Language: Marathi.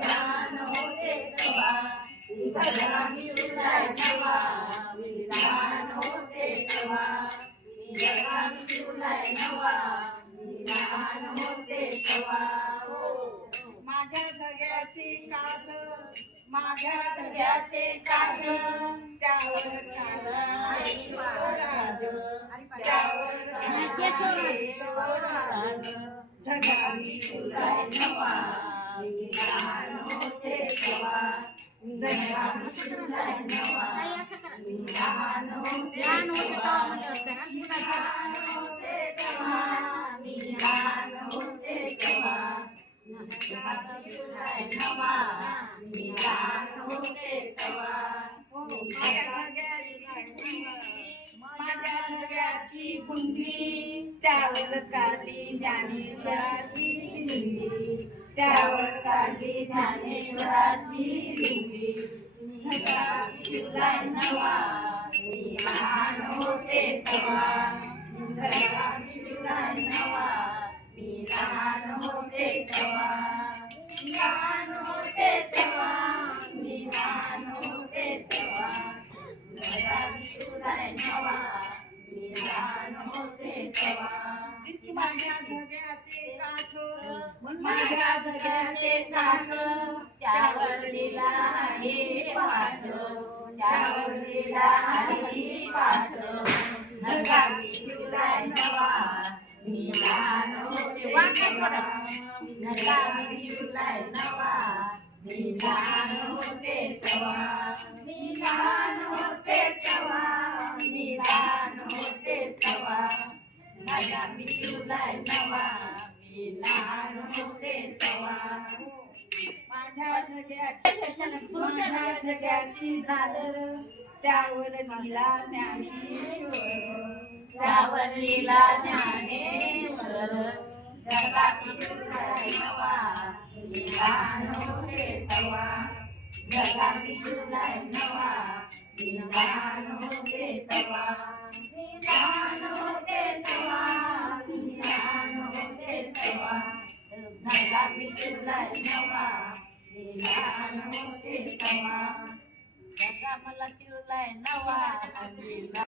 लहान होते तेव्हा जगा मी शिवलाय नवा मी लहान होते तेव्हा जगा मी शिवलाय नवा मी लहान होते तेव्हा माझ्या धग्याची काठ माझ्या धग्याचे काठ त्यावर काढाय शिवराज त्यावर काढाय शिवराज जगा मी शिवलाय नवा मी लहान होते तेव्हा जगा मी शिवलाय नवा मी लहान होते तेव्हा मी लहान होते तेव्हा मी लहान होते तेव्हा जगा मी शिवलाय नवा मी लहान होते तेव्हा माझ्या धग्याची गुंडी त्यावर काढली ज्ञानेश्वराची दिंडी त्यावर काढली ज्ञानेश्वराची दिंडी जगा मी शिवलाय नवा मी लहान होते तेव्हा जगा मी शिवलाय नवा मी लहान होते तेव्हा लहान होते तेव्हा मी लहान होते तेव्हा जगा मी शिवलाय नवा मी लहान होते तेव्हा माझ्या धग्याचे काठ माझ्या धग्याचे काठ त्यावर लिहिला आहे पाठ त्यावर लिहिला आहे पाठ जगा मी शिवलाय नवा मी लहान होते तेव्हा जगा मी शिवलाय नवा मी लहान होते तेव्हा मी लहान होते तेव्हा मी लहान होते तेव्हा जगा मी शिवलाय नवा मी लहान होते तेव्हा माझ्या जगाची झालर त्यावर लिहिला ज्ञानेश्वर त्यावर लिहिला ज्ञानेश्वर जगा मी शिवलाय नवा मी लहान होते तेव्हा जगा मी शिवलाय नवा मी लहान होते तेव्हा मी लहान होते तेव्हा मी लहान होते तेव्हा जगा मी शिवलाय नवा मी लहान होते तेव्हा जगा मला शिवलाय नवा